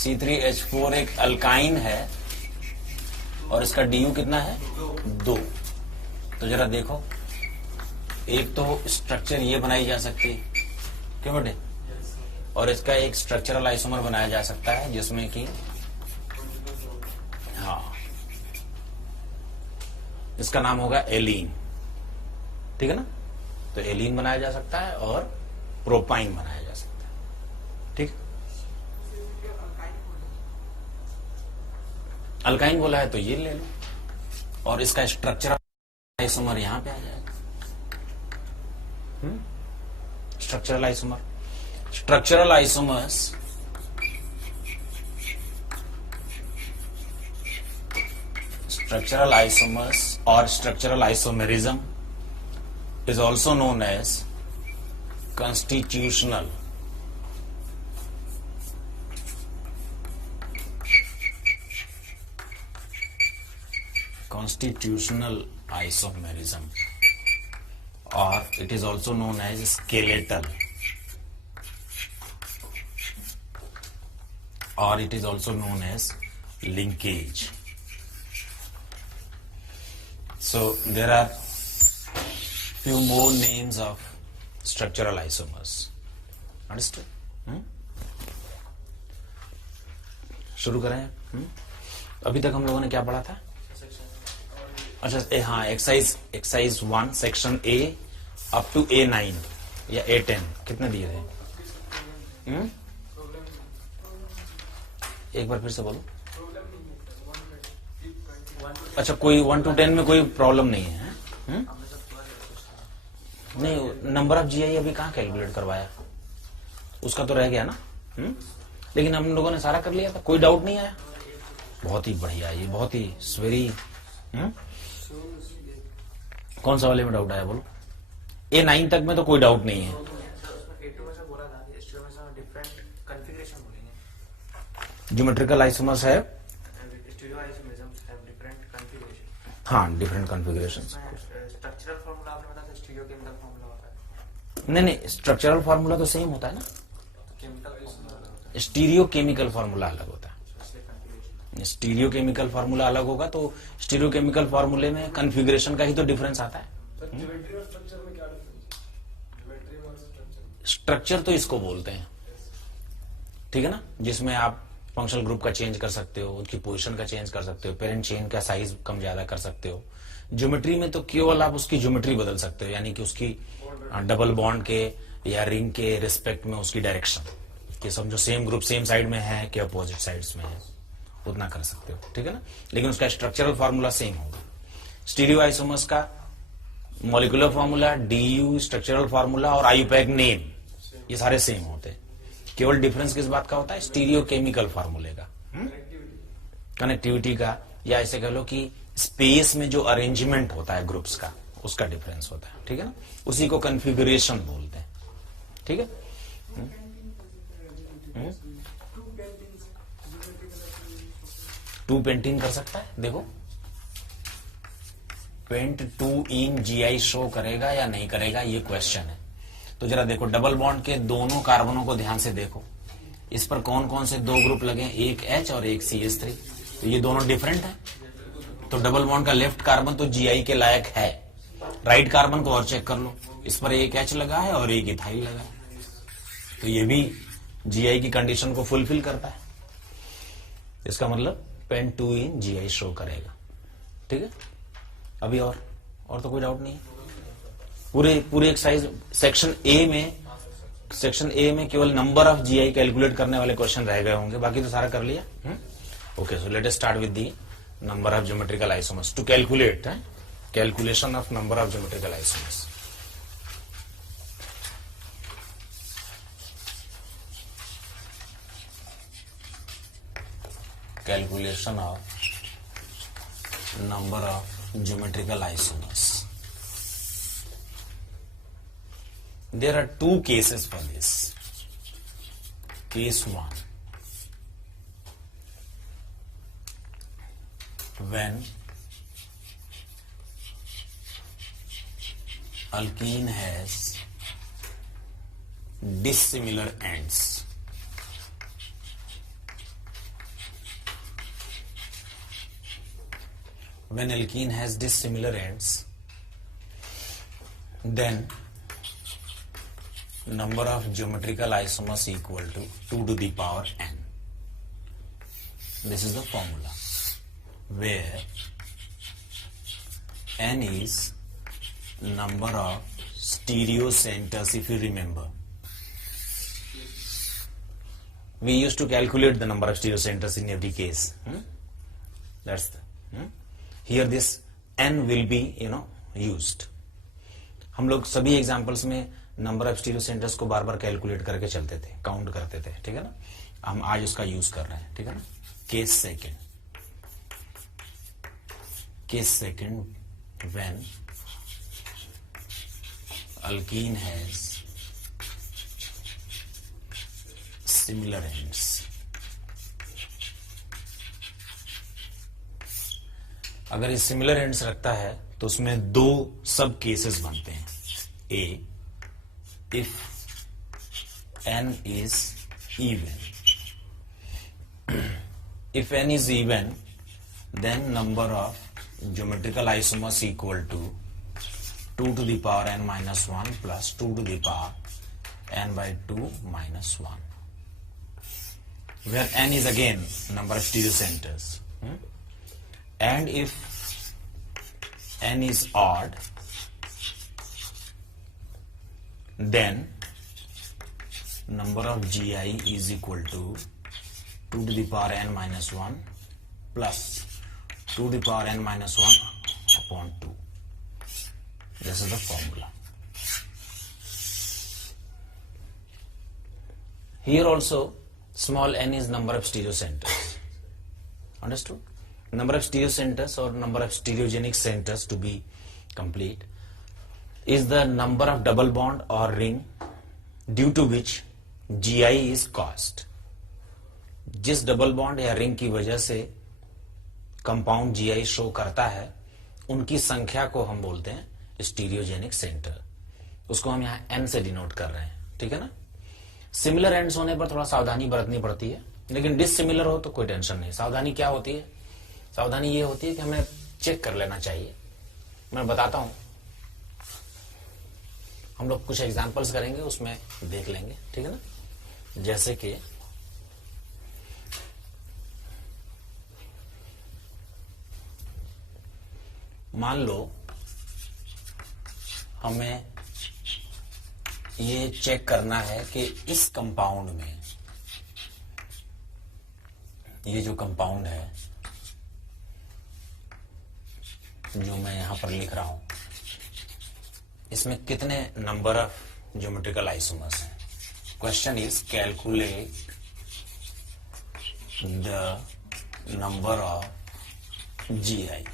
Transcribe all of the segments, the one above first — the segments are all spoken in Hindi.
C3H4 एक अल्काइन है और इसका DU कितना है 2। तो जरा देखो, एक तो स्ट्रक्चर ये बनाई जा सकती है, क्यों बेटे, और इसका एक स्ट्रक्चरल आइसोमर बनाया जा सकता है जिसमें कि हाँ इसका नाम होगा एलीन, ठीक है ना। तो एलीन बनाया जा सकता है और प्रोपाइन बनाया जा सकता है, ठीक। अल्काइन बोला है तो ये ले लो और इसका स्ट्रक्चरल आइसोमर यहां पे आ जाएगा। Structural isomer, structural isomers or structural isomerism is also known as constitutional isomerism, or it is also known as skeletal, or it is also known as linkage. So there are few more names of structural isomers. Understood? शुरू करें। अभी तक हम लोगों ने क्या पढ़ा था? अच्छा हाँ, exercise 1 section A up to A9 या A10 कितने दिए थे? एक बार फिर से बोलो। अच्छा, कोई 1 to 10 में कोई प्रॉब्लम नहीं है? नहीं, नंबर ऑफ GI अभी कहाँ कैलकुलेट करवाया, उसका तो रह गया ना। लेकिन हम लोगों ने सारा कर लिया था, कोई डाउट नहीं आया। बहुत ही बढ़िया, ये बहुत ही वेरी। कौन सा वाले में डाउट आया बोलो? A9 तक में तो कोई डाउट नहीं है। ज्योमेट्रिकल आइसोमर्स है, हाँ, डिफरेंट कॉन्फ़िगरेशन। स्ट्रक्चरल फार्मूला आपने बताया था, स्टीरियो केमिकल फार्मूला होता है। नहीं, स्ट्रक्चरल फार्मूला तो सेम होता है ना, स्टीरियो केमिकल फार्मूला अलग होता है। स्टीरियो केमिकल फार्मूला अलग होगा तो स्टीरियो केमिकल फार्मूले में कॉन्फ़िगरेशन का ही तो डिफरेंस आता है। स्ट्रक्चर तो इसको बोलते हैं, ठीक है ना, जिसमें आप फंक्शनल ग्रुप का चेंज कर सकते हो, उसकी पोजीशन का चेंज कर सकते हो, पेरेंट चेन का साइज कम ज्यादा कर सकते हो। ज्योमेट्री में तो केवल आप उसकी ज्योमेट्री बदल सकते हो, यानी कि उसकी डबल बॉन्ड के या रिंग के रिस्पेक्ट में उसकी डायरेक्शन, कि समझो सेम ग्रुप सेम साइड में है कि अपोजिट साइड्स में है, उतना कर सकते हो, ठीक है ना। लेकिन उसका स्ट्रक्चरल फार्मूला सेम होगा। स्टीरियो आइसोमर्स का molecular formula, DU structural formula और आईयूपैक नेम, ये सारे सेम होते हैं। केवल डिफरेंस किस बात का होता है? स्टीरियो केमिकल फार्मूले का, कनेक्टिविटी का, या ऐसे कह लो कि स्पेस में जो अरेंजमेंट होता है ग्रुप्स का, उसका डिफरेंस होता है, ठीक है ना। उसी को कॉन्फ़िगरेशन बोलते हैं, ठीक है। 2 पेंटिंग कर सकता है, देखो पेंट 2 इन GI शो करेगा या नहीं करेगा, ये क्वेश्चन है। तो जरा देखो, डबल बॉन्ड के दोनों कार्बनों को ध्यान से देखो, इस पर कौन कौन से 2 ग्रुप लगे, एक H और एक CH3। तो ये दोनों डिफरेंट है, तो डबल बॉन्ड का लेफ्ट कार्बन तो GI के लायक है। राइट कार्बन को और चेक कर लो, इस पर एक H लगा है और एक इथाइल लगा है, तो ये भी GI की कंडीशन को फुलफिल करता है। इसका मतलब पेंट 2 इन GI शो करेगा, ठीक है। अभी और तो कोई डाउट नहीं है। पूरे एक्सरसाइज सेक्शन ए में केवल नंबर ऑफ GI कैलकुलेट करने वाले क्वेश्चन रह गए होंगे, बाकी तो सारा कर लिया। Okay, so let us start with the number of geometrical isomers to calculate calculation of number of geometrical isomers. Calculation of number of geometrical isomers. There are 2 cases for this. Case 1, when alkene has dissimilar ends. when alkene has dissimilar ends, then number of geometrical isomers equal to 2 to the power n. This is the formula where n is number of stereo centers. If you remember, we used to calculate the number of stereo centers in every case. That's the here this n will be used. हम लोग सभी एग्जांपल्स में नंबर ऑफ स्टीरियो सेंटर्स को बार बार कैलकुलेट करके चलते थे, काउंट करते थे, ठीक है ना. हम आज उसका यूज कर रहे हैं, ठीक है ना. Case second when alkene has similar ends. अगर ये सिमिलर एंड्स रखता है तो उसमें दो सब केसेस बनते हैं. ए, if n is even. If n is even, then number of geometrical isomers equal to 2 to the power n minus 1 plus 2 to the power n by 2 minus 1, where n is again number of stereo centers. And if n is odd, then number of GI is equal to 2 to the power n minus 1 plus 2 to the power n minus 1 upon 2. This is the formula. Here also small n is number of stereo centers. Understood? Number of stereo centers or number of stereogenic centers, to be complete, is the number of double bond or ring due to which GI is caused. जिस डबल बॉन्ड या रिंग की वजह से कंपाउंड GI शो करता है, उनकी संख्या को हम बोलते हैं स्टीरियोजेनिक सेंटर. उसको हम यहाँ n से डिनोट कर रहे हैं, ठीक है ना. सिमिलर एंड्स होने पर थोड़ा सावधानी बरतनी पड़ती है, लेकिन डिसिमिलर हो तो कोई टेंशन नहीं. सावधानी क्या होती है? सावधानी ये होती है कि हमें चेक कर लेना चाहिए. मैं बताता हूं, हम लोग कुछ एग्जांपल्स करेंगे, उसमें देख लेंगे, ठीक है ना. जैसे कि मान लो हमें ये चेक करना है कि इस कंपाउंड में, ये जो कंपाउंड है जो मैं यहां पर लिख रहा हूं, इसमें कितने नंबर ऑफ ज्योमेट्रिकल आइसोमर्स हैं. Question is calculate the number of GI.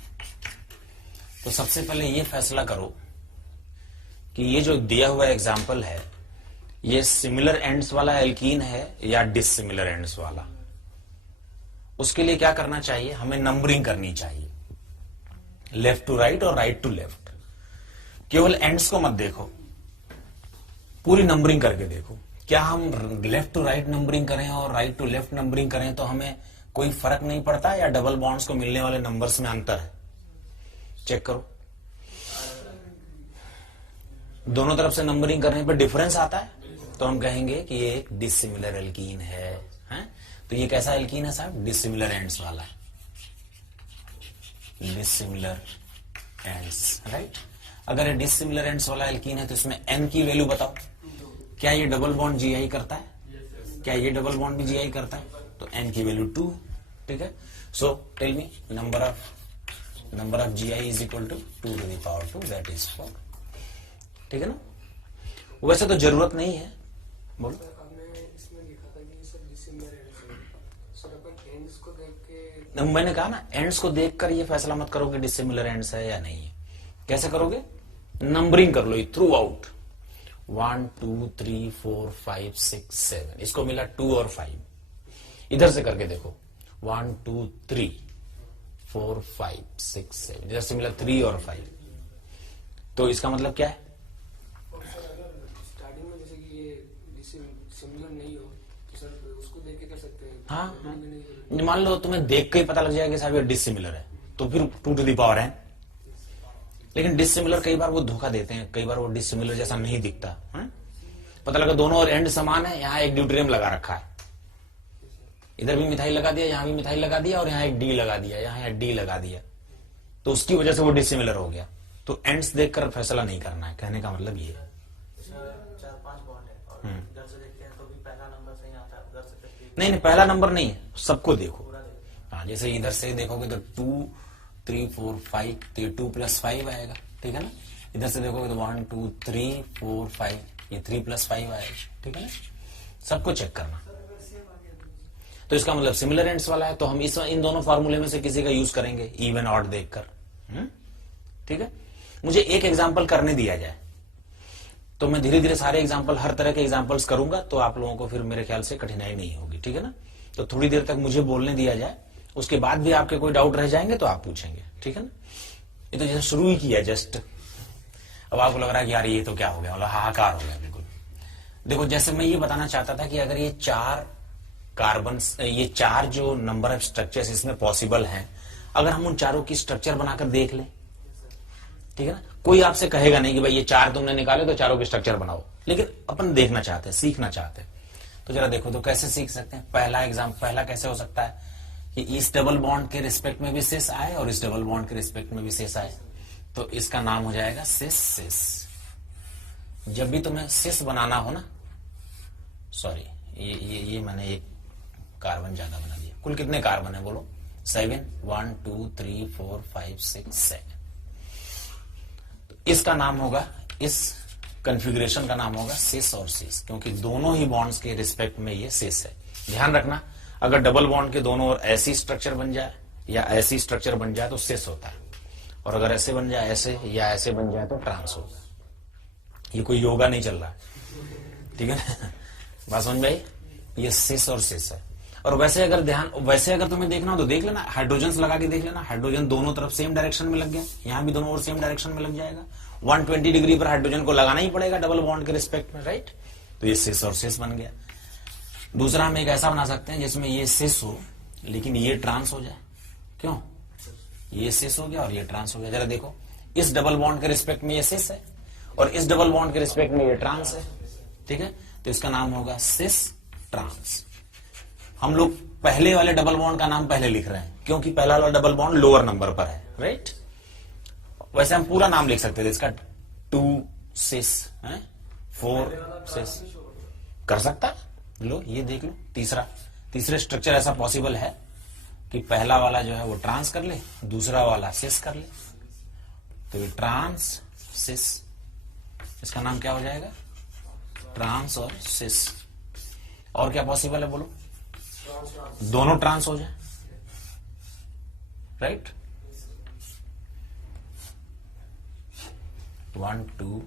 तो सबसे पहले ये फैसला करो कि ये जो दिया हुआ एग्जाम्पल है, ये सिमिलर एंड्स वाला एल्कीन है या डिसिमिलर एंड्स वाला. उसके लिए क्या करना चाहिए? हमें नंबरिंग करनी चाहिए, लेफ्ट टू राइट और राइट टू लेफ्ट. केवल एंड्स को मत देखो, पूरी नंबरिंग करके देखो. क्या हम लेफ्ट टू राइट नंबरिंग करें और राइट टू लेफ्ट नंबरिंग करें तो हमें कोई फर्क नहीं पड़ता, या डबल बॉन्ड्स को मिलने वाले नंबर्स में अंतर है? चेक करो. दोनों तरफ से नंबरिंग करने पर डिफरेंस आता है तो हम कहेंगे कि ये एक डिसिमिलर एल्कीन है. तो ये कैसा एल्कीन है साहब? डिसिमिलर एंड्स वाला है. Dissimilar ends, right. अगर ये डिसिमिलर एंड्स वाला एल्कीन है तो इसमें n की वैल्यू बताओ. क्या ये डबल बॉन्ड GI करता है? क्या ये डबल बॉन्ड भी GI करता है? तो n की वैल्यू 2, ठीक है. So tell me number of GI is equal to 2 to the power 2, that is 4. ठीक है ना. वैसे तो जरूरत नहीं है. बोलो. मैंने कहा ना, एंड्स को देखकर ये फैसला मत करो कि डिसिमिलर एंड्स है या नहीं है. कैसे करोगे? नंबरिंग कर लो थ्रू आउट. 1 2 3 4 5 6 7. इसको मिला 2 और 5. इधर से करके देखो. 1 2 3 4 5 6 7. इधर से मिला 3 और 5. तो इसका मतलब क्या है? स्टार्टिंग में जैसे कि ये सिमिलर नहीं हो तो सर उसको देख के कर सकते हैं. हाँ. मान लो तुम्हें देख के ही पता लग जाएगा कि साहब ये डिसिमिलर है, तो फिर 2 to the power n। लेकिन डिसिमिलर कई बार वो धोखा देते हैं, कई बार वो डिसिमिलर जैसा नहीं दिखता है? पता लगा दोनों और एंड समान है, यहाँ एक ड्यूटेरियम लगा रखा है, इधर भी मिथाइल लगा दिया, यहां भी मिथाइल लगा दिया, और यहाँ एक डी लगा दिया, यहाँ डी लगा दिया, तो उसकी वजह से वो डिसिमिलर हो गया। तो एंड्स देखकर फैसला नहीं करना है, कहने का मतलब ये है। 4-5 बॉन्ड है और इधर से देखते हैं तो भी पहला नंबर सही आता है, उधर से फिर नहीं, पहला नंबर नहीं है, सबको देखो। पूरा देखते हाँ, जैसे इधर से देखोगे तो 2 3 4 5, तो ये 2 + 5 आएगा, ठीक है ना। इधर से देखोगे तो 1 2 3 4 5, ये 3 + 5 आएगा, ठीक है ना। सबको चेक करना। तो इसका मतलब सिमिलर एंड्स वाला है, तो हम इन दोनों फार्मूले में से किसी का यूज करेंगे, इवन ऑड देखकर। ठीक है, मुझे एक एग्जांपल करने दिया जाए तो मैं धीरे धीरे सारे एग्जांपल, हर तरह के एग्जांपल्स करूंगा, तो आप लोगों को फिर मेरे ख्याल से कठिनाई नहीं होगी, ठीक है ना। तो थोड़ी देर तक मुझे बोलने दिया जाए, उसके बाद भी आपके कोई डाउट रह जाएंगे तो आप पूछेंगे, ठीक है ना। ये तो जैसे शुरू ही किया जस्ट, अब आपको लग रहा है कि यार ये तो क्या हो गया, मतलब हाहाकार हो गया। बिल्कुल देखो, जैसे मैं ये बताना चाहता था कि अगर ये 4 कार्बन, ये 4 जो नंबर ऑफ स्ट्रक्चर्स इसमें पॉसिबल हैं, अगर हम उन चारों की स्ट्रक्चर बनाकर देख लें, ठीक है ना। कोई आपसे कहेगा नहीं कि भाई ये 4 तुमने निकाले तो चारों की स्ट्रक्चर बनाओ, लेकिन अपन देखना चाहते हैं, सीखना चाहते हैं। तो जरा देखो तो कैसे सीख सकते हैं। पहला कैसे हो सकता है कि इस डबल बॉन्ड के रिस्पेक्ट में भी सिस आए और इस डबल बॉन्ड के रिस्पेक्ट में भी सिस आए, तो इसका नाम हो जाएगा सिस सिस। जब भी तुम्हें सिस बनाना हो ना, सॉरी ये मैंने एक कार्बन ज्यादा बना दिया। कुल कितने कार्बन है बोलो? 7, 1 2 3 4 5 6 7। तो इसका नाम होगा, इस कॉन्फ़िगरेशन का नाम होगा सिस और सिस, क्योंकि दोनों ही बॉन्ड्स के रिस्पेक्ट में ये सिस है। ध्यान रखना, अगर डबल बॉन्ड के दोनों ओर ऐसी स्ट्रक्चर बन जाए या ऐसी स्ट्रक्चर बन जाए तो सिस होता है, और अगर ऐसे बन जाए, ऐसे या ऐसे बन जाए तो ट्रांस होगा। ये कोई योगा नहीं चल रहा है, ठीक है ना। बात समझ में आई? ये सिस और सिस है। और वैसे अगर तुम्हें देखना हो तो देख लेना, हाइड्रोजन लगा के देख लेना, हाइड्रोजन दोनों तरफ सेम डायरेक्शन में लग गया, यहां भी दोनों ओर सेम डायरेक्शन में लग जाएगा। 120 डिग्री पर हाइड्रोजन को लगाना ही पड़ेगा डबल बॉन्ड के रिस्पेक्ट में, राइट। तो ये सिस और सिस बन गया। दूसरा हम एक ऐसा बना सकते हैं जिसमें ये सिस हो लेकिन ये ट्रांस हो जाए। क्यों? ये सिस हो गया और ये ट्रांस हो गया। जरा देखो, इस डबल बॉन्ड के रिस्पेक्ट में ये सिस है और इस डबल बॉन्ड के रिस्पेक्ट में ये ट्रांस है, ठीक है। तो इसका नाम होगा सिस ट्रांस। हम लोग पहले वाले डबल बॉन्ड का नाम पहले लिख रहे हैं क्योंकि पहला वाला डबल बॉन्ड लोअर नंबर पर है, राइट। वैसे हम पूरा नाम लिख सकते थे इसका, 2 सिस, 4 सिस कर सकता। लो ये देख लो, तीसरे स्ट्रक्चर ऐसा पॉसिबल है कि पहला वाला जो है वो ट्रांस कर ले, दूसरा वाला सिस कर ले, तो ये ट्रांस सिस, इसका नाम क्या हो जाएगा? ट्रांस और सिस। और क्या पॉसिबल है बोलो? दोनों ट्रांस हो जाए, राइट। 1 2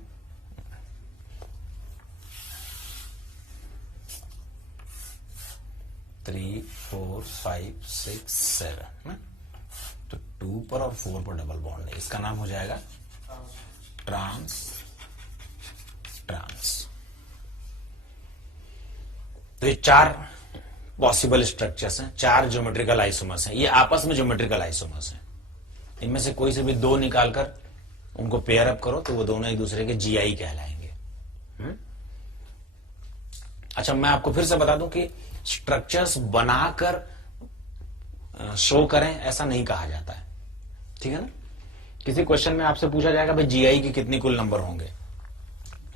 3 4 5 6 7, तो 2 पर और 4 पर डबल बॉन्ड है, इसका नाम हो जाएगा ट्रांस ट्रांस। तो ये 4 पॉसिबल स्ट्रक्चर्स हैं, 4 ज्योमेट्रिकल आइसोमर्स हैं, ये आपस में ज्योमेट्रिकल आइसोमर्स हैं। इनमें से कोई से भी 2 निकालकर उनको पेयर अप करो तो वो दोनों एक दूसरे के जीआई कहलाएंगे। अच्छा, मैं आपको फिर से बता दूं कि स्ट्रक्चर्स बनाकर शो करें ऐसा नहीं कहा जाता है, ठीक है ना। किसी क्वेश्चन में आपसे पूछा जाएगा भाई जीआई की कितनी कुल नंबर होंगे,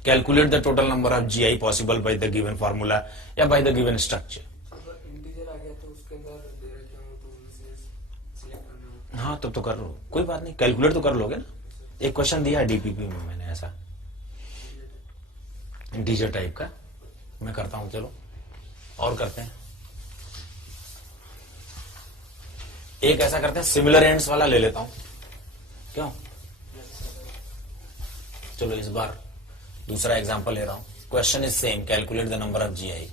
calculate the total number of GI possible by the given formula या by the given structure. Integer आ गया तो उसके अंदर दे रखे हो तो उनसे सिलेक्ट करना। हाँ, तब तो कर लो, कोई बात नहीं, कैलकुलेट तो कर लोगे ना। एक क्वेश्चन दिया डीपीपी में मैंने ऐसा इंटीजर टाइप का, मैं करता हूं, चलो और करते हैं। एक ऐसा करते हैं, सिमिलर एंड्स वाला ले लेता हूं, क्यों? चलो इस बार दूसरा एग्जांपल ले रहा हूं। Question is same, calculate the number of GI,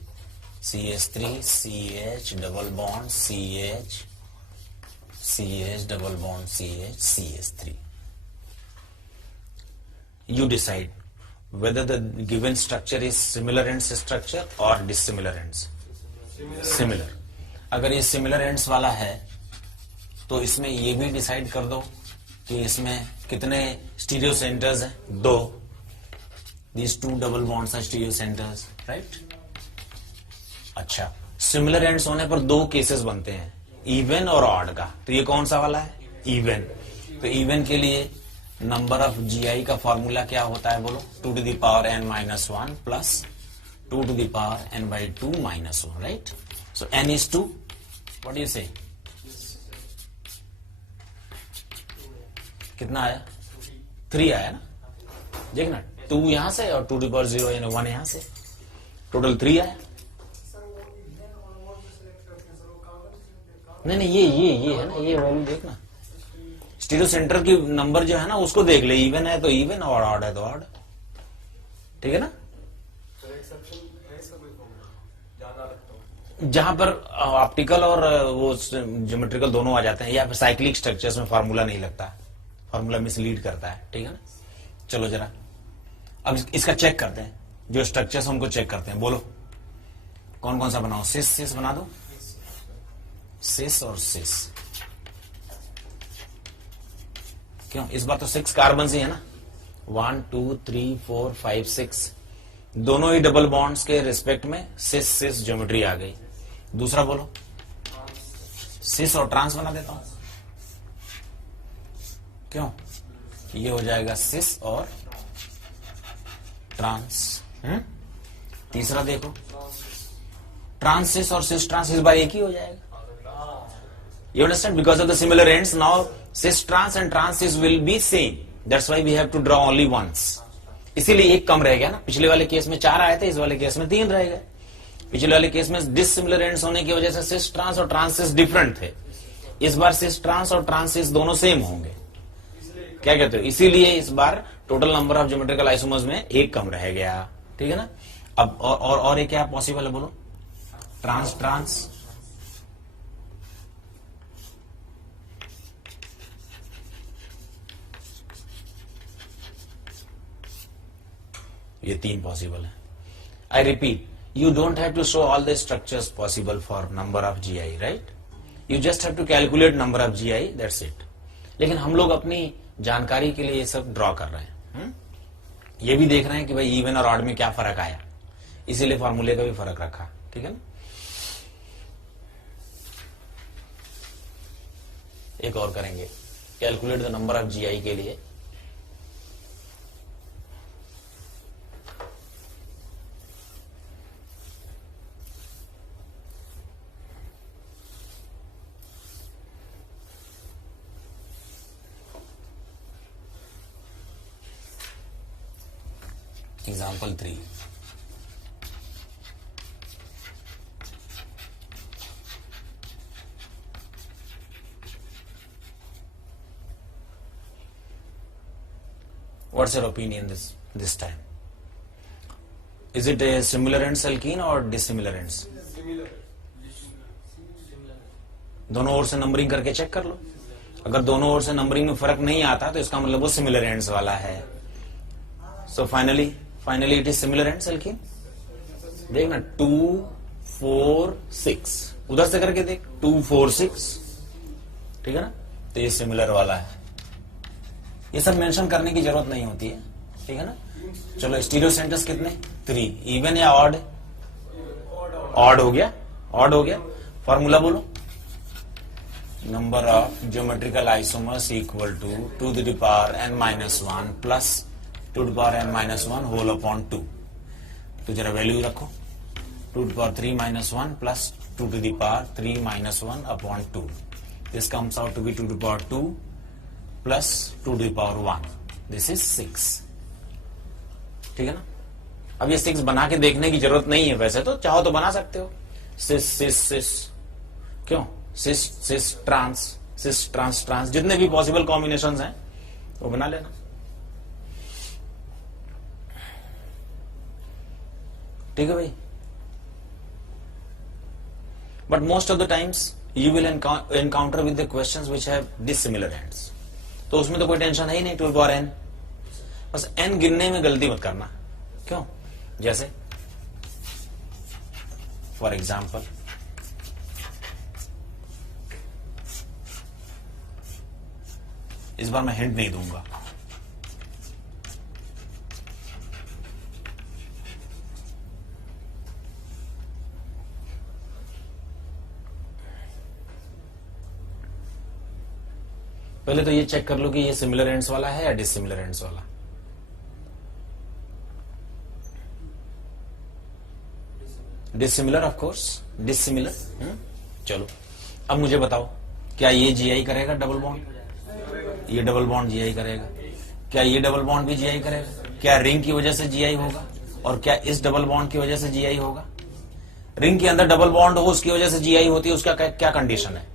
CH3 CH double bond CH CH double bond CH CH3। You decide whether the given structure is similar ends structure or dissimilar ends. Similar. अगर ये similar ends वाला है तो इसमें ये भी डिसाइड कर दो कि इसमें कितने स्टीरियो सेंटर्स हैं, 2. These 2 double bonds are stereo centres, right. अच्छा, सिमिलर एंड्स होने पर 2 केसेस बनते हैं, इवन और ऑड का. तो ये कौन सा वाला है, इवन. तो इवन के लिए नंबर ऑफ GI का फॉर्मूला क्या होता है बोलो, 2 to the power n minus 1 plus 2 to the power n by 2 minus 1, right? So n is 2. What do you say? कितना आया, 3 आया ना. देखना 2 यहां से और 2 to the power 0 यानी 1 यहां से, टोटल 3 आया. नहीं ये है ना, ये वैल्यू देखना. स्टीरियो सेंटर की नंबर जो है ना उसको देख ले, इवन है तो इवन और ऑड है तो ऑड. ठीक है ना. जहां पर ऑप्टिकल और वो ज्योमेट्रिकल दोनों आ जाते हैं, या फिर साइक्लिक स्ट्रक्चर्स में फार्मूला नहीं लगता, फार्मूला मिसलीड करता है. ठीक है ना. चलो जरा अब इसका चेक करते हैं, जो स्ट्रक्चर्स हमको चेक करते हैं. बोलो कौन कौन सा बनाओ. सिस बना दो, सिस और सिस. क्यों, इस बार तो 6 कार्बन ही है ना. 1 2 3 4 5 6 दोनों ही डबल बॉन्ड्स के रिस्पेक्ट में सिस सिस ज्योमेट्री आ गई. दूसरा बोलो, सिस और ट्रांस बना देता हूं. क्यों, ये हो जाएगा सिस और ट्रांस. तीसरा देखो, ट्रांस सिस और सिस ट्रांस, इस बार एक ही हो जाएगा. You understand? Because of the similar ends, now cis trans and trans cis will be same. That's why we have to draw only once. इसीलिए एक कम रह गया ना. पिछले वाले केस में 4 आए थे, इस वाले केस में 3 रह गए. पिछले वाले केस में डिसिमिलर एंड्स होने की वजह से cis trans और trans cis डिफरेंट थे. इस बार cis trans और trans cis दोनों सेम होंगे. क्या कहते हो, इसीलिए इस बार total number of geometrical isomers में एक कम रह गया. ठीक है ना. अब और एक क्या पॉसिबल है बोलो, ट्रांस ट्रांस. ये 3 पॉसिबल है. I repeat, you don't have to show all the structures possible for number of GI, right. You just have to calculate number of GI, that's it. लेकिन हम लोग अपनी जानकारी के लिए ये सब ड्रॉ कर रहे हैं. ये भी देख रहे हैं कि भाई इवन और ऑड में क्या फर्क आया, इसीलिए फॉर्मूले का भी फर्क रखा. ठीक है ना. एक और करेंगे, calculate the number of GI के लिए. Example 3. What's your opinion this time? Is it a similar ends alkene or dissimilar ends? दोनों ओर से नंबरिंग करके चेक कर लो. अगर दोनों ओर से नंबरिंग में फर्क नहीं आता तो इसका मतलब वो सिमिलर एंड्स वाला है. So finally it is similar ends alkene. देखना 2 4 6, उधर से करके देख 2 4 6. ठीक है ना. तो ये सिमिलर वाला है. ये सब मेंशन करने की जरूरत नहीं होती है. ठीक है ना. चलो स्टीरियो सेंटर्स कितने, 3. इवन या ऑड, ऑड हो गया, ऑड हो गया. फॉर्मूला बोलो, number of geometrical isomers equal to 2 to the power n minus 1 plus 2 to the power n minus 1 whole upon 2. तो जरा वैल्यू रखो, 2 to the power 3 minus 1 plus 2 to the power 3 minus 1 upon 2. This comes out to be 2 to the power 2 plus 2 to the power 1. This is 6. ठीक है ना. अब ये 6 बना के देखने की जरूरत नहीं है, वैसे तो चाहो तो बना सकते हो. सिस सिस सिस, क्यों, cis cis trans, cis trans trans, जितने भी पॉसिबल कॉम्बिनेशंस हैं वो बना लेना. ठीक है भाई. But most of the times you will encounter with the questions which have dissimilar ends. तो उसमें तो कोई टेंशन है ही नहीं. 2 to the power n, बस n गिनने में गलती मत करना. क्यों, जैसे फॉर एग्जाम्पल इस बार मैं हिंट नहीं दूंगा। पहले तो ये चेक कर लो कि ये सिमिलर एंड्स वाला है या डिसिमिलर एंड्स वाला। Dissimilar, of course dissimilar. चलो अब मुझे बताओ, क्या ये जीआई करेगा डबल बॉन्ड? ये डबल बॉन्ड जीआई करेगा। क्या ये डबल बॉन्ड भी जीआई करेगा? क्या रिंग की वजह से जीआई होगा? और क्या इस डबल बॉन्ड की वजह से जीआई होगा? रिंग के अंदर डबल बॉन्ड हो उसकी वजह से जीआई होती है, उसका क्या कंडीशन है?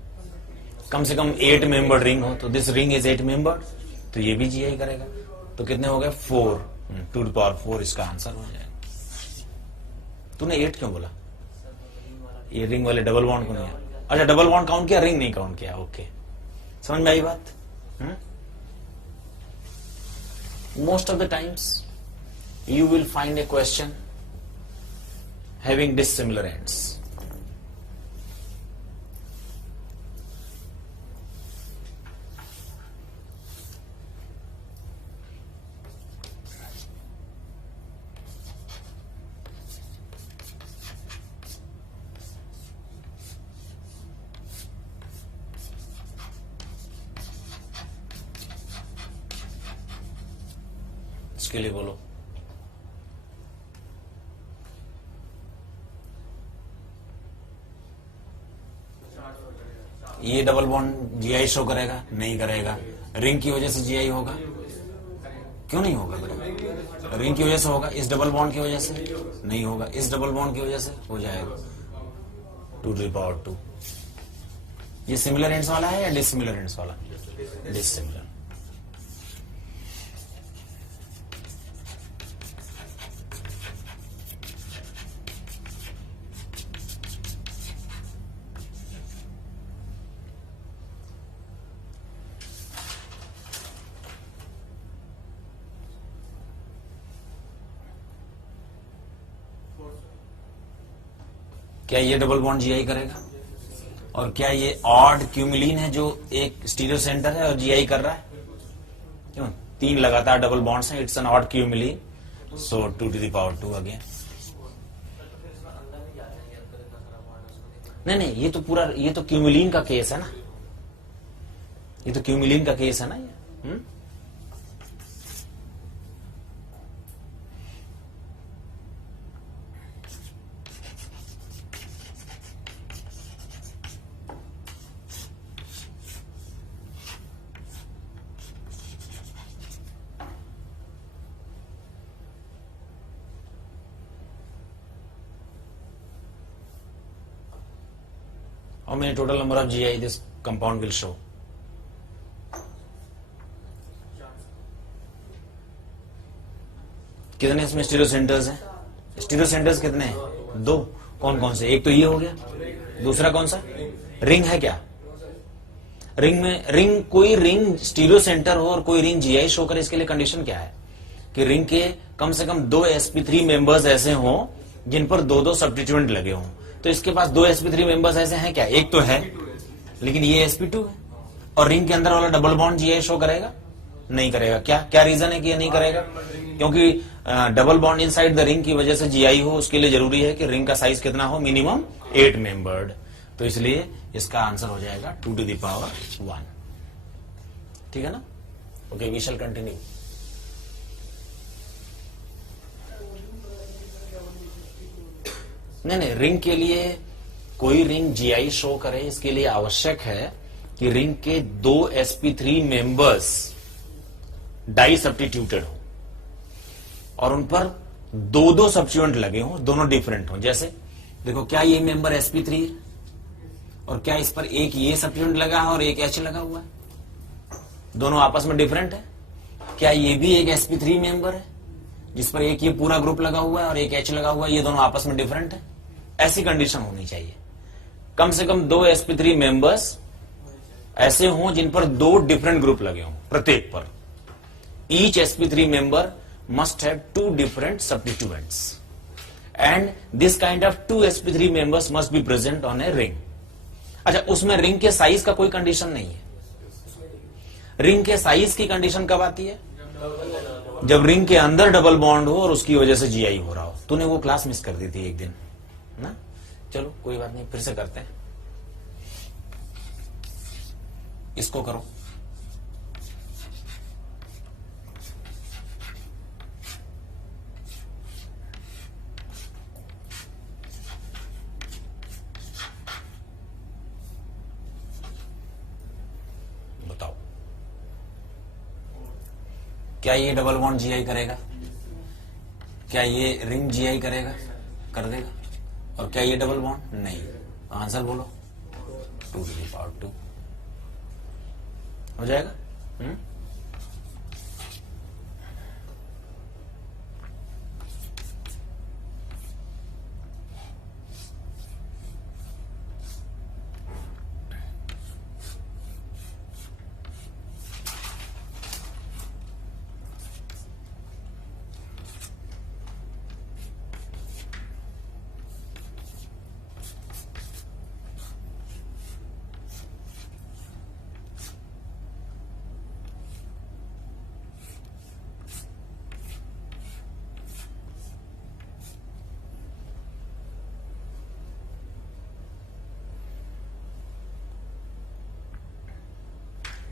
कम से कम 8 मेंबर्ड रिंग हो, तो दिस रिंग इज 8 मेंबर्ड, तो ये भी जीआई करेगा। तो कितने हो गए? 4, 2 to the power 4 इसका आंसर हो जाएगा। तूने 8 क्यों बोला? ये रिंग वाले डबल बॉन्ड को नहीं है। अच्छा, डबल बॉन्ड काउंट किया, रिंग नहीं काउंट किया। ओके, समझ में आई बात? Most of the times you will find a question having dissimilar ends. इसके लिए बोलो। ये डबल बॉन्ड जीआई शो करेगा? नहीं करेगा। रिंग की वजह से जीआई होगा? क्यों नहीं होगा बेटा? रिंग की वजह से होगा। इस डबल बॉन्ड की वजह से नहीं होगा। इस डबल बॉन्ड की वजह से हो जाएगा 2 to the power 2। ये सिमिलर एंड्स वाला है या डिसिमिलर एंड्स वाला? डिसिमिलर। क्या ये डबल बॉन्ड जीआई करेगा? और क्या ये ऑड क्यूमिलीन है जो एक स्टीरियो सेंटर है और जीआई कर रहा है? क्यों? 3 लगातार डबल बॉन्ड्स हैं, it's an odd cumulene, so 2 to the power 2 again. नहीं, ये तो पूरा, ये तो क्यूमिलीन का केस है ना, ये तो क्यूमिलीन का केस है ना ये। How many total number of GI this compound will show? कितने इसमें स्टीरियो सेंटर्स हैं? स्टीरियो सेंटर्स कितने हैं? 2। कौन कौन से? एक तो ये हो गया, दूसरा कौन सा? रिंग है क्या? रिंग में कोई रिंग स्टीरियो सेंटर हो और कोई रिंग जीआई शो करे, इसके लिए कंडीशन क्या है? कि रिंग के कम से कम 2 sp3 मेंबर्स ऐसे हों जिन पर 2 सब्स्टिट्यूएंट लगे हों। तो इसके पास 2 sp3 मेंबर्स ऐसे हैं क्या? एक तो है, लेकिन ये sp2 है। और रिंग के अंदर वाला डबल बॉन्ड जीआई शो करेगा? नहीं करेगा। क्या रीजन है कि ये नहीं करेगा? क्योंकि double bond inside the ring की वजह से जीआई हो, उसके लिए जरूरी है कि रिंग का साइज कितना हो? Minimum 8 membered. तो इसलिए इसका आंसर हो जाएगा 2 to the power 1। ठीक है ना? Okay, we shall continue. नहीं, रिंग के लिए कोई रिंग जीआई शो करे, इसके लिए आवश्यक है कि रिंग के 2 sp3 मेंबर्स डाई सब्स्टिट्यूटेड हो और उन पर 2 सब्स्टिट्यूएंट लगे हों, दोनों डिफरेंट हों। जैसे देखो, क्या ये मेंबर sp3 है और क्या इस पर एक ये सब्स्टिट्यूएंट लगा है और एक H लगा हुआ है? दोनों आपस में डिफरेंट है। क्या ये भी एक sp3 मेंबर है जिस पर एक ये पूरा ग्रुप लगा हुआ है और एक H लगा हुआ है? ये दोनों आपस में डिफरेंट है। ऐसी कंडीशन होनी चाहिए। कम से कम 2 sp3 मेंबर्स ऐसे हों जिन पर 2 डिफरेंट ग्रुप लगे हों, प्रत्येक पर। Each sp3 member must have 2 different substituents and this kind of 2 sp3 members must be present on a ring. अच्छा, उसमें रिंग के साइज का कोई कंडीशन नहीं है। रिंग के साइज की कंडीशन कब आती है? जब रिंग के अंदर डबल बॉन्ड हो और उसकी वजह से जीआई हो रहा हो। तूने वो क्लास मिस कर दी थी एक दिन ना। चलो कोई बात नहीं, फिर से करते हैं। इसको करो। बताओ क्या ये डबल बॉन्ड जीआई करेगा? क्या ये रिंग जीआई करेगा? कर देगा। और क्या ये डबल बॉन्ड? नहीं। आंसर बोलो। 2^2 हो जाएगा।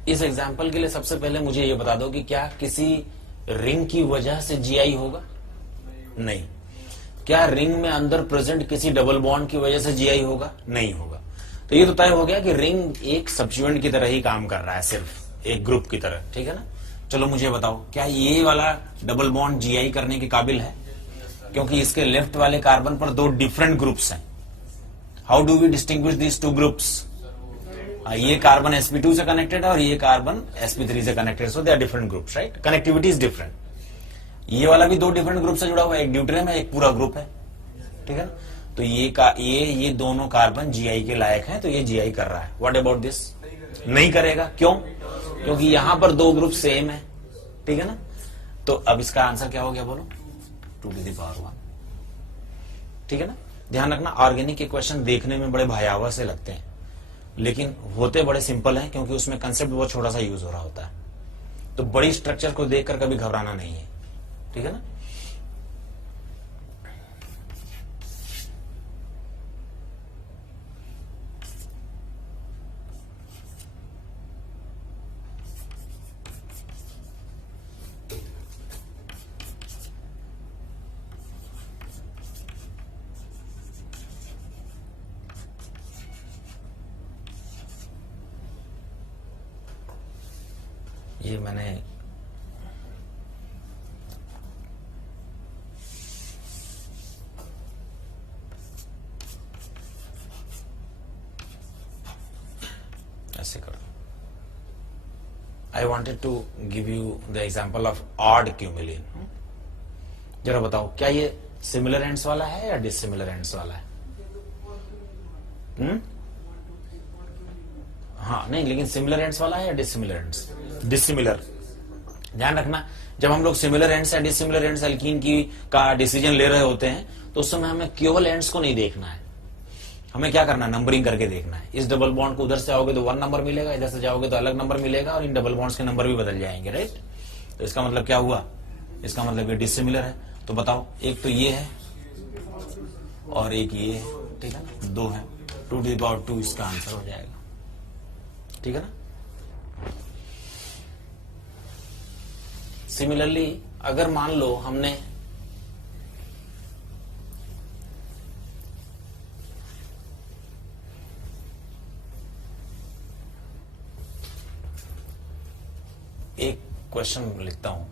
इस एग्जाम्पल के लिए सबसे पहले मुझे ये बता दो कि क्या किसी रिंग की वजह से जीआई होगा? नहीं। क्या रिंग में अंदर प्रेजेंट किसी डबल बॉन्ड की वजह से जीआई होगा? नहीं होगा। तो ये तो तय हो गया कि रिंग एक सब्स्टिट्यूएंट की तरह ही काम कर रहा है, सिर्फ एक ग्रुप की तरह। ठीक है ना। चलो मुझे बताओ, क्या ये वाला डबल बॉन्ड जीआई करने के काबिल है? क्योंकि इसके लेफ्ट वाले कार्बन पर दो डिफरेंट ग्रुप्स हैं। How do we distinguish these two groups? ये कार्बन sp2 से कनेक्टेड है और ये कार्बन sp3 से connected, so they are different groups, right. Connectivity is different. ये वाला भी दो डिफरेंट ग्रुप से जुड़ा हुआ है, एक ड्यूटेरियम है, एक पूरा ग्रुप है। ठीक है ना। तो ये दोनों कार्बन जीआई के लायक हैं, तो ये जीआई कर रहा है। What about this? नहीं करेगा। क्यों? क्योंकि यहां पर दो ग्रुप सेम है। ठीक है ना। तो अब इसका आंसर क्या हो गया बोलो? 2^1। ठीक है ना। ध्यान रखना, ऑर्गेनिक के क्वेश्चन देखने में बड़े भयावह से लगते हैं, लेकिन होते बड़े सिंपल हैं, क्योंकि उसमें कंसेप्ट बहुत छोटा सा यूज हो रहा होता है। तो बड़ी स्ट्रक्चर को देखकर कभी घबराना नहीं है। ठीक है ना। ये मैंने ऐसे करो। I wanted to give you the example of odd cumulene. जरा बताओ, क्या ये सिमिलर एंड्स वाला है या डिसिमिलर एंड्स वाला है? हाँ नहीं, लेकिन सिमिलर एंड्स वाला है या डिसिमिलर एंड्स? डिसिमिलर। ध्यान रखना, जब हम लोग सिमिलर एंड्स या डिसिमिलर एंड्स एल्कीन की का डिसीजन ले रहे होते हैं, तो उस समय हमें केवल एंड्स को नहीं देखना है। हमें क्या करना है? नंबरिंग करके देखना है। इस डबल बॉन्ड को उधर से आओगे तो 1 नंबर मिलेगा, इधर से जाओगे तो अलग नंबर मिलेगा, और इन डबल बॉन्ड्स के नंबर भी बदल जाएंगे, राइट। तो इसका मतलब क्या हुआ? इसका मतलब ये डिसिमिलर है। तो बताओ, एक तो ये है और एक ये है। ठीक है ना। 2 है। 2^2 इसका आंसर हो जाएगा। ठीक है ना। सिमिलरली अगर मान लो हमने एक क्वेश्चन लिखता हूं,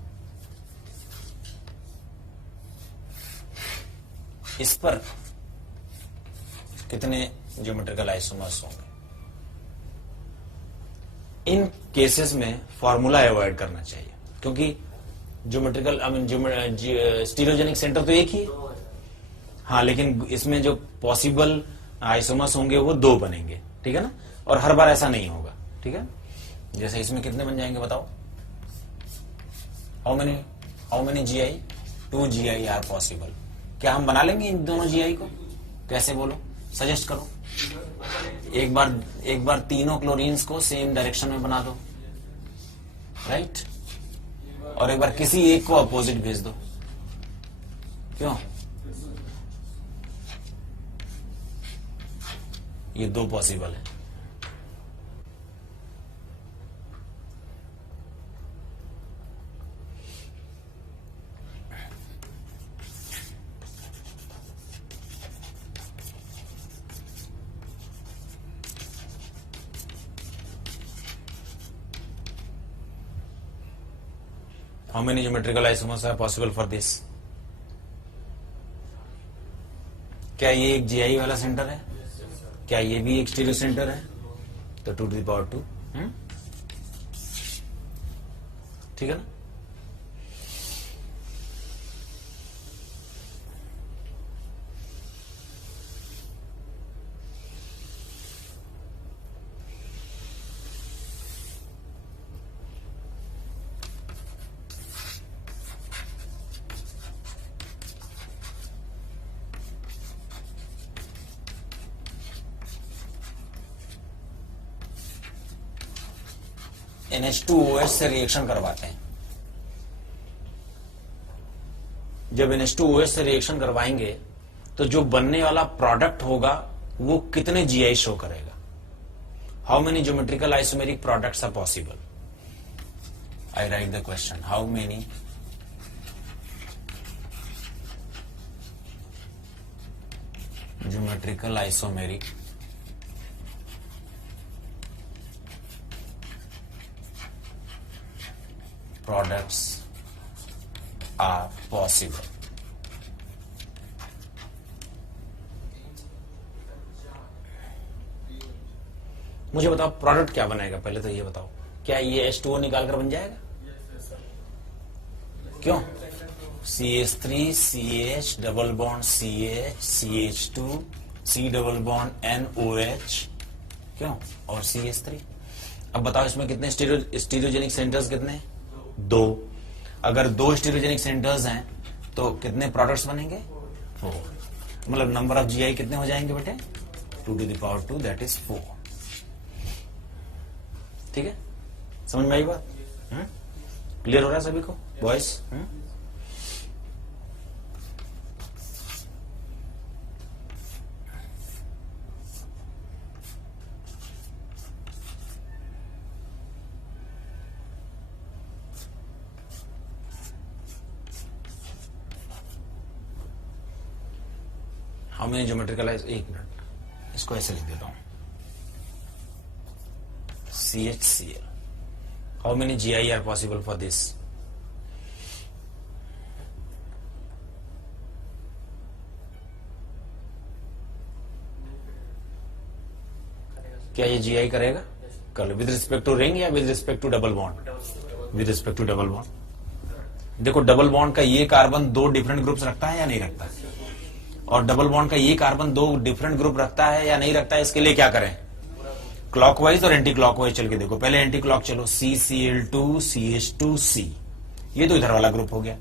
इस पर कितने ज्योमेट्रिकल आइसोमर्स होंगे? इन केसेस में फॉर्मूला अवॉइड करना चाहिए, क्योंकि ज्योमेट्रिकल स्टीरियोजेनिक सेंटर तो एक ही है। हाँ, लेकिन इसमें जो पॉसिबल आइसोमर्स होंगे वो 2 बनेंगे। ठीक है ना। और हर बार ऐसा नहीं होगा। ठीक है। जैसे इसमें कितने बन जाएंगे बताओ? How many GI? 2 GI are possible. क्या हम बना लेंगे इन दोनों GI को? कैसे बोलो, सजेस्ट करो। एक बार तीनों क्लोरीन्स को सेम डायरेक्शन में बना दो। राइट। और एक बार किसी एक को अपोजिट भेज दो, क्यों? ये दो पॉसिबल है। How many geometrical isomers are possible for this? क्या ये एक GI वाला सेंटर है? क्या ये भी एक स्टीरियो सेंटर है? तो 2 to the power 2, ठीक है ना? NH2OH से रिएक्शन करवाते हैं। जब NH2OH से रिएक्शन करवाएंगे तो जो बनने वाला प्रोडक्ट होगा वो कितने GI शो करेगा? How many geometrical isomeric products are possible? I write the question, how many geometrical isomeric products are possible? मुझे बताओ प्रोडक्ट क्या बनाएगा, पहले तो ये बताओ। क्या ये H2O निकाल कर बन जाएगा? क्यों? CH3 CH double bond CH CH2 C double bond NOH, क्यों? और CH3। अब बताओ इसमें कितने स्टीरियोजेनिक सेंटर्स कितने हैं? 2। अगर 2 स्टीरियोजेनिक सेंटर्स हैं तो कितने प्रोडक्ट्स बनेंगे? 4। मतलब नंबर ऑफ GI कितने हो जाएंगे बेटे? 2 to the power 2, that is 4। ठीक है, समझ में आई बात? क्लियर हो रहा है सभी को बॉयज? हाउ मेनी ज्योमेट्रिकल, एक मिनट, इसको ऐसे लिख देता हूं, CHCl। How many GI are possible for this? क्या ये GI करेगा? कर, विद रिस्पेक्ट टू रिंग या with respect to double bond? With respect to double bond. देखो डबल बॉन्ड का ये कार्बन 2 डिफरेंट ग्रुप्स रखता है या नहीं रखता है? और डबल बॉन्ड का ये कार्बन 2 डिफरेंट ग्रुप रखता है या नहीं रखता है? इसके लिए क्या करें? क्लॉकवाइज और एंटी क्लॉकवाइज चल के देखो। पहले एंटी क्लॉक चलो, CCl2 CH2C, ये तो इधर वाला ग्रुप हो गया।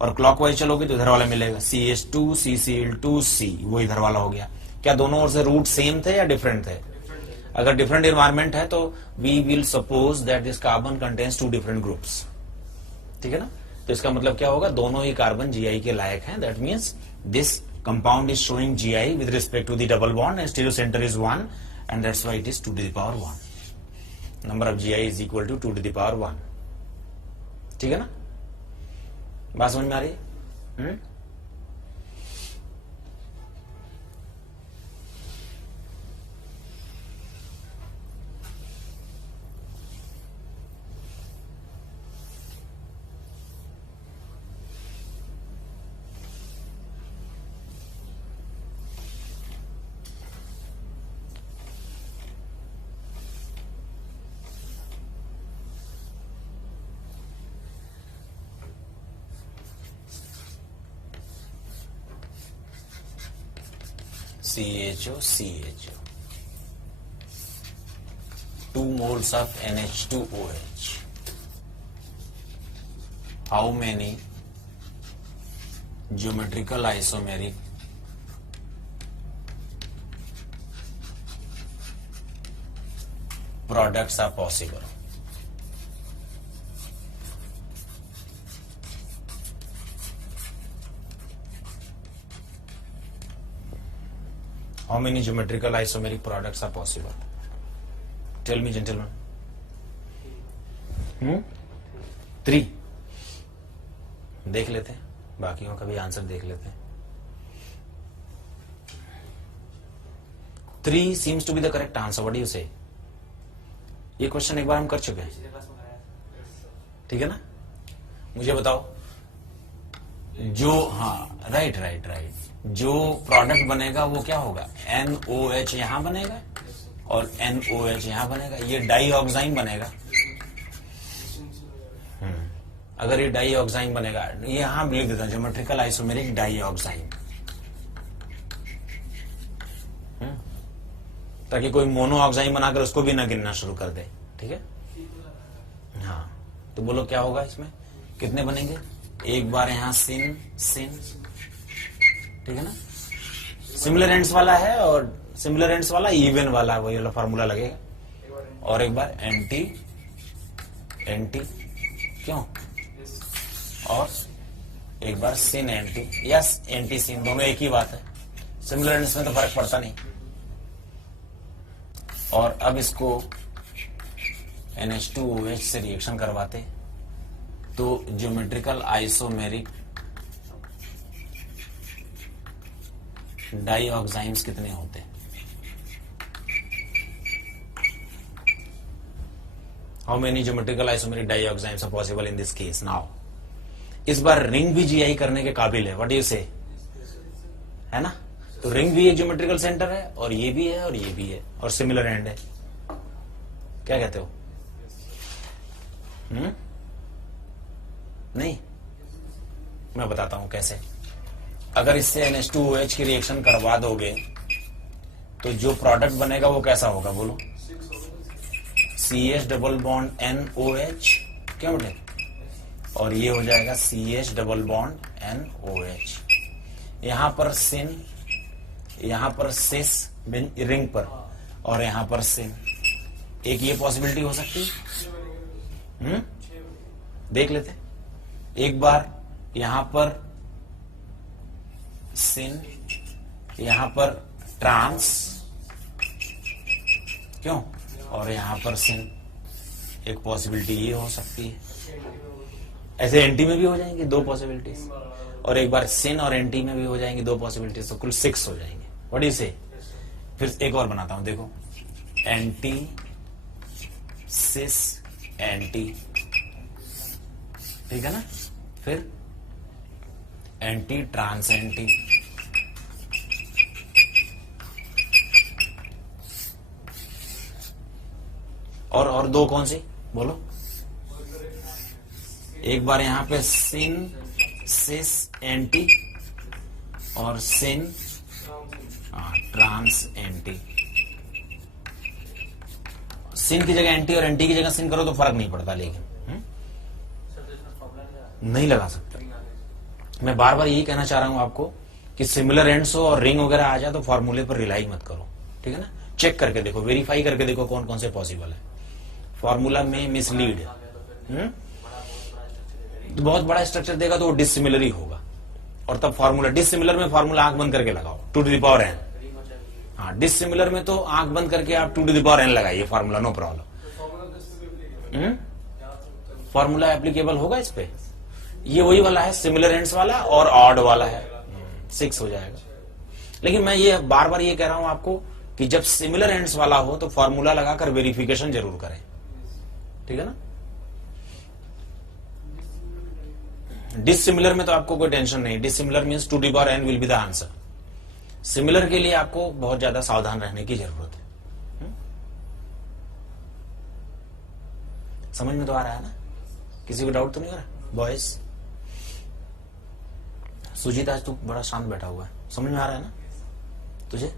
और क्लॉकवाइज चलोगे तो इधर वाला मिलेगा, CH2 CCl2C, वो इधर वाला हो गया। क्या दोनों ओर से रूट सेम थे या डिफरेंट थे? अगर डिफरेंट एनवायरमेंट है तो we will suppose that this carbon contains 2 different groups, ठीक है ना? तो इसका मतलब क्या होगा? दोनों ही कार्बन GI के लायक हैं। That means this compound is showing GI with respect to the double bond and stereo center is 1, and that's why it is 2 to the power 1. Number of GI is equal to 2 to the power 1. ठीक है ना? बात समझ में आ रही है? CHO, 2 moles of NH2OH. How many geometrical isomeric products are possible? How many geometrical isomeric products are possible? Tell me gentleman. 3. देख लेते हैं, बाकियों का भी आंसर देख लेते हैं. 3 seems to be the correct answer. What do you say? ये क्वेश्चन एक बार हम कर चुके हैं, पिछले क्लास में कराया था। ठीक है ना? मुझे बताओ, जो राइट, जो प्रोडक्ट बनेगा वो क्या होगा? NOH यहां बनेगा और NOH यहां बनेगा. ये डाइऑक्साइन बनेगा. अगर ये डाइऑक्साइन बनेगा, ये यहां लिख देता हूं, ज्योमेट्रिकल आइसोमेरिक डाइऑक्साइन, ताकि कोई मोनोऑक्साइन बनाकर उसको भी ना गिनना शुरू कर दे. ठीक है? हाँ, तो बोलो क्या होगा इसमें? कितने बनेंगे? एक बार यहां सिन, ठीक है ना? सिमिलर एंड्स वाला है और सिमिलर एंड्स वाला इवन वाला, वही वाला फॉर्मूला लगेगा. और एक बार एंटी, क्यों? और एक बार सिन एंटी, यस एंटी सिन, दोनों एक ही बात है. सिमिलर एंड्स में तो फर्क पड़ता नहीं. और अब इसको NH2OH से रिएक्शन करवाते तो ज्योमेट्रिकल आइसोमेरिक डाइऑक्साइन्स कितने होते हैं? How many geometrical isomeric dioxins are possible in this case? Now इस बार रिंग भी GI करने के काबिल है. व्हाट डू यू से? है ना? तो रिंग भी एक ज्योमेट्रिकल सेंटर है और ये भी है और ये भी है और सिमिलर एंड है. क्या कहते हो? नहीं, मैं बताता हूं कैसे. अगर इससे NH2OH की रिएक्शन करवा दोगे तो जो प्रोडक्ट बनेगा वो कैसा होगा बोलो? CH डबल बॉन्ड NOH, क्या बेटे? और ये हो जाएगा CH डबल बॉन्ड NOH. यहां पर सिन, यहां पर सिस रिंग पर, और यहां पर सिन. एक ये पॉसिबिलिटी हो सकती है. देख लेते. एक बार यहां पर सिन, यहां पर ट्रांस, क्यों? और यहां पर सिन. एक पॉसिबिलिटी ये हो सकती है. ऐसे एंटी में भी हो जाएंगी 2 पॉसिबिलिटीज, और एक बार सिन और एंटी में भी हो जाएंगी 2 पॉसिबिलिटीज, तो कुल 6 हो जाएंगे. व्हाट डू से? फिर एक और बनाता हूं, देखो. एंटी, सिस, एंटी, ठीक है ना? फिर एंटी, ट्रांस, एंटी. और 2 कौन सी बोलो? एक बार यहां पे सिन, सिस, एंटी, और सिन, ट्रांस, एंटी. सिन की जगह एंटी और एंटी की जगह सिन करो तो फर्क नहीं पड़ता, लेकिन नहीं लगा सकते. मैं बार बार यही कहना चाह रहा हूं आपको कि सिमिलर एंड्स हो और रिंग वगैरह आ जाए तो फॉर्मूले पर रिलाई मत करो. ठीक है ना? चेक करके देखो, वेरीफाई करके देखो कौन कौन से पॉसिबल है. फॉर्मूला में मिसलीड है. तो बहुत बड़ा स्ट्रक्चर देगा तो वो डिसिमिलर ही होगा. और तब फॉर्मूला डिसिमिलर में फॉर्मूला आंख बंद करके लगाओ, 2 to the power n. हाँ, डिसिमिलर में तो आंख बंद करके आप 2 to the power n लगाइए formula, no problem. Formula applicable होगा इस पे. ये वही वाला है, सिमिलर एंड्स वाला और ऑड वाला है. 6 हो जाएगा. लेकिन मैं ये बार बार ये कह रहा हूं आपको कि जब सिमिलर एंड्स वाला हो तो फॉर्मूला लगाकर वेरिफिकेशन जरूर करें. ठीक है ना? डिसिमिलर में तो आपको कोई टेंशन नहीं. Dissimilar means 2 to the power n will be the answer. Similar के लिए आपको बहुत ज्यादा सावधान रहने की जरूरत है. समझ में तो आ रहा है ना? किसी को डाउट तो नहीं हो रहा बॉयज? सुजीत, आज तू बड़ा शांत बैठा हुआ है. समझ में आ रहा है ना तुझे?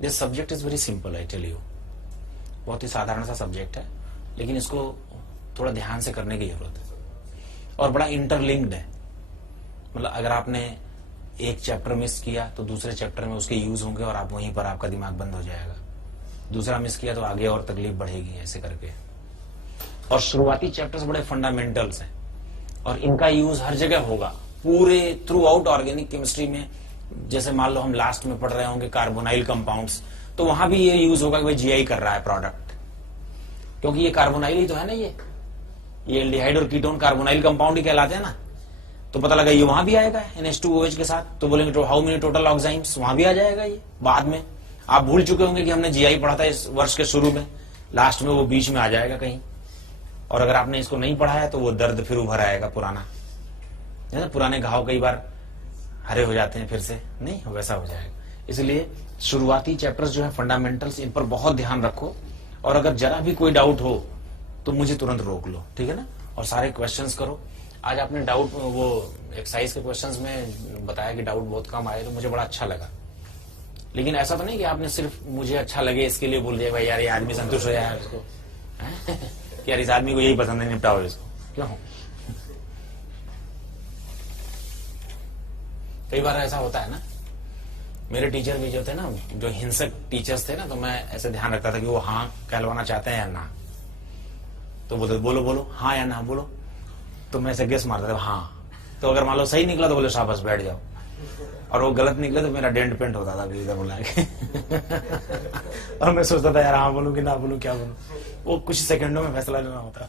This subject is very simple, I tell you. बहुत ही साधारण सा सब्जेक्ट है, लेकिन इसको थोड़ा ध्यान से करने की जरूरत है. और बड़ा इंटरलिंक्ड है. मतलब अगर आपने एक चैप्टर मिस किया तो दूसरे चैप्टर में उसके यूज होंगे और आप वहीं पर आपका दिमाग बंद हो जाएगा। दूसरा मिस किया तो आगे और तकलीफ बढ़ेगी, ऐसे करके। और शुरुआती चैप्टर्स बड़े फंडामेंटल्स हैं और इनका यूज हर जगह होगा, पूरे थ्रू आउट ऑर्गेनिक केमिस्ट्री में। जैसे मान लो हम लास्ट में पढ़ रहे होंगे कार्बोनाइल कंपाउंड्स, तो वहां भी ये यूज होगा कि भाई जीआई कर रहा है प्रोडक्ट, क्योंकि ये कार्बोनाइल ही तो है ना, ये एल्डिहाइड और कीटोन कार्बोनाइल कंपाउंड ही कहलाते हैं ना। तो पता लगा ये वहां भी आएगा NH2OH के साथ, तो बोलेंगे तो हाउ मेनी टोटल ऑक्साइम्स, वहां भी आ जाएगा ये बाद में। आप भूल चुके होंगे कि हमने जीआई पढ़ा था इस वर्ष के शुरू में, लास्ट में वो बीच में आ जाएगा कहीं। और अगर आपने इसको नहीं पढ़ा है तो वो दर्द फिर उभर आएगा पुराना, है ना। पुराने घाव कई बार हरे हो जाते हैं फिर से, नहीं वैसा हो जाएगा। इसलिए शुरुआती चैप्टर्स जो है फंडामेंटल्स, इन पर बहुत ध्यान रखो। और अगर जरा भी कोई डाउट हो तो मुझे तुरंत रोक लो, ठीक है ना। और सारे क्वेश्चंस करो। आज आपने डाउट, वो एक्सरसाइज के क्वेश्चंस में बताया कि डाउट बहुत कम आए, तो मुझे बड़ा अच्छा लगा। लेकिन ऐसा तो नहीं कि आपने सिर्फ मुझे अच्छा लगे इसके लिए बोल दिया भाई यार ये आदमी संतुष्ट हो जाए इसको कि यार इस आदमी को यही पसंद है, निपटाओ इसको, क्यों। कई बार ऐसा होता है ना, मेरे टीचर भी जो थे ना, जो हिंसक टीचर्स थे ना, तो मैं ऐसे ध्यान रखता था कि वो हाँ कहलवाना चाहते हैं या ना। तो बोलते बोलो बोलो हाँ या ना बोलो, तो मैं ऐसे गेस मारता था हाँ। तो अगर मान लो सही निकला तो बोले शाबाश बैठ जाओ, और वो गलत निकले तो मेरा डेंट पेंट होता था इधर बुला के और मैं सोचता था यार हाँ बोलूं कि ना बोलूं, क्या बोलूं। वो कुछ सेकंडों में फैसला लेना होता